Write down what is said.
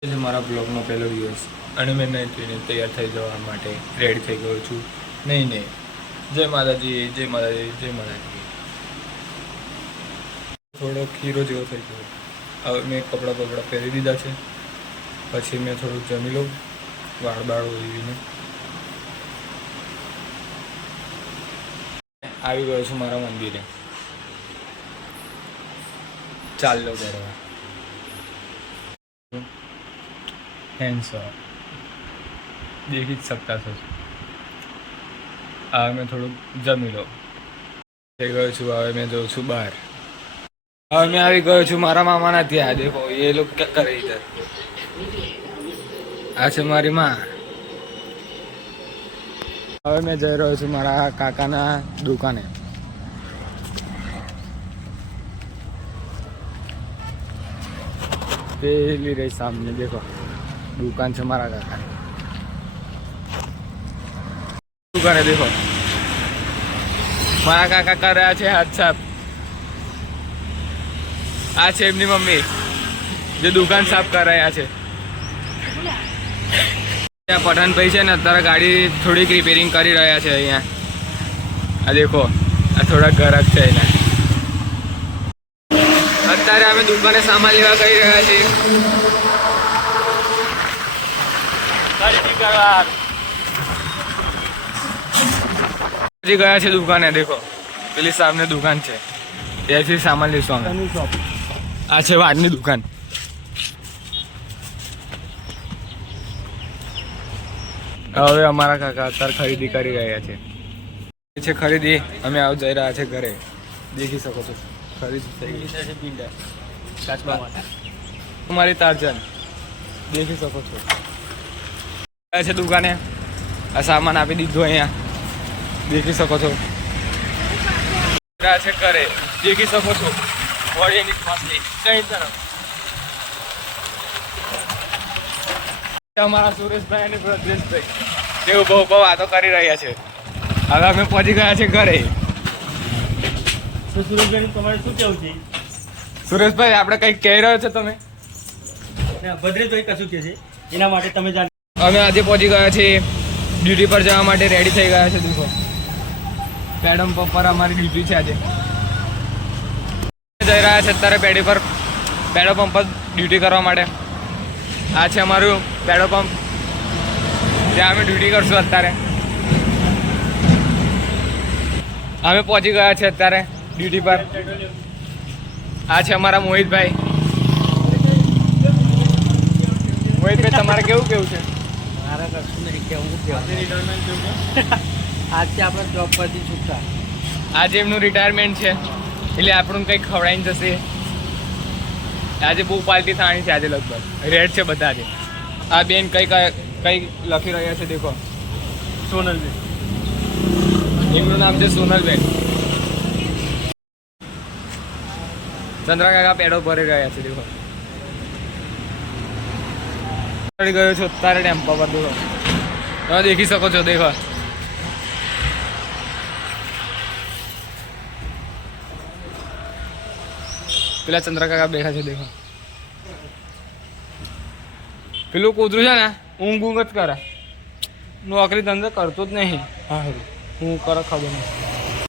મારા બ્લોગનો પહેલો દિવસ અને મેં નહીં પીને તૈયાર થઈ જવા માટે રેડી થઈ ગયો છું. નહીં જય માતાજી, જય માતાજી, જય માતાજી. થોડો ખીરો જેવો થઈ ગયો. હવે મેં કપડાં પહેરી દીધા છે. પછી મેં થોડુંક જમી લઉં, વાળ ઓળવીને આવી ગયો છું મારા મંદિરે. ચાલો કરવા હેન્ડ્સ દેખી જ શકતા છો. હવે મેં થોડુંક જમી લો થઈ ગયો છું. હવે મેં જાઉં છું બહાર. હવે મેં આવી ગયો છું મારા મામાના ત્યાં. દેખો એ લોકો ક્યાં કરે ઇધર. આ છે મારી માં. હવે મેં જઈ રહ્યો છું મારા કાકાના દુકાને. પેલી રહી સામને દેખો दुकान से मारा काका दुकान है. देखो मारा काका कर रहा है हाथ साफ. आ છે એમની મમ્મી જે દુકાન સાફ कर રહ્યા છે. ત્યાં પઠાણભાઈ છે ને અત્યારે ગાડી થોડીક રિપેરિંગ કરી રહ્યા છે અહીંયા. આ દેખો આ થોડા ગ્રાહક છે એના. અત્યારે અમે દુકાને સામાન લેવા ગઈ રહ્યા છીએ. ગયા છે દુકાને. દેખો પેલી સામને દુકાન છે ત્યાંથી સામાન લઈશું અમે. આ છે વાડની દુકાન. હવે અમારા કાકા અત્યારે ખરીદી કરી રહ્યા છે ખરીદી. અમે આવ જઈ રહ્યા છે ઘરે. દેખી શકો છો ખરીદી થઈ ગઈ છે. પીંડા કાચબા તમારી તારજન દેખી શકો છો. છે દુકાને આ સામાન આપી દીધો અહીંયા. દેખી શકો છો છે ઘરે. દેખી શકો છો વળીની ફાસલી કઈ તરફ. અમારા સુરેશભાઈ અને બ્રજેશભાઈ તેઓ બહુ વાતો કરી રહ્યા છે. હવે અમે પહોંચી ગયા છે ઘરે. સુરેશભાઈ તમારે શું કેવું છે? સુરેશભાઈ આપણે કંઈક કહી રહ્યો છો તમે? ભદ્રેશભાઈ કશું કે છે એના માટે તમે જાણ. અમે આજે પહોંચી ગયા છીએ ડ્યુટી પર જવા માટે. રેડી થઈ ગયા છે. દેખો પેડમ પંપ પર અમારી ડ્યુટી છે આજે. જઈ રહ્યા છે અત્યારે પેડલ પંપ પર ડ્યુટી કરવા માટે. આ છે અમારું પેડલ પંપ. ત્યાં અમે ડ્યુટી કરશું અત્યારે. અમે પહોંચી ગયા છે અત્યારે ડ્યુટી પર. આ છે અમારા મોહિતભાઈ. મોહિતભાઈ તમારે કેવું છે? મારા કશું નહીં કેવું. આજથી આપણે જોબ પરથી છૂટતા. આજે એમનું રિટાયરમેન્ટ છે એટલે આપણું કંઈક ખવડાવીને જશે. આજે બહુ પાર્ટી થવાની છે આજે. લગભગ રેડ છે બધા આજે. આ બેન કંઈક લખી રહ્યા છે. દેખો સોનલબેન. એમનું નામ છે સોનલબેન. ચંદ્રા કાકા પેડો ભરી રહ્યા છે. દેખો ચડી ગયો છો તારે ટેમ્પો પર. દેખો તમે દેખી શકો છો. દેખો પેલા ચંદ્રા કાકા બેઠા છે. દેખો પેલું કૂતરું છે ને ઊંઘ જ કરે. નોકરી ધંધો કરતો જ નહીં. હા હું કરે ખબર નહીં.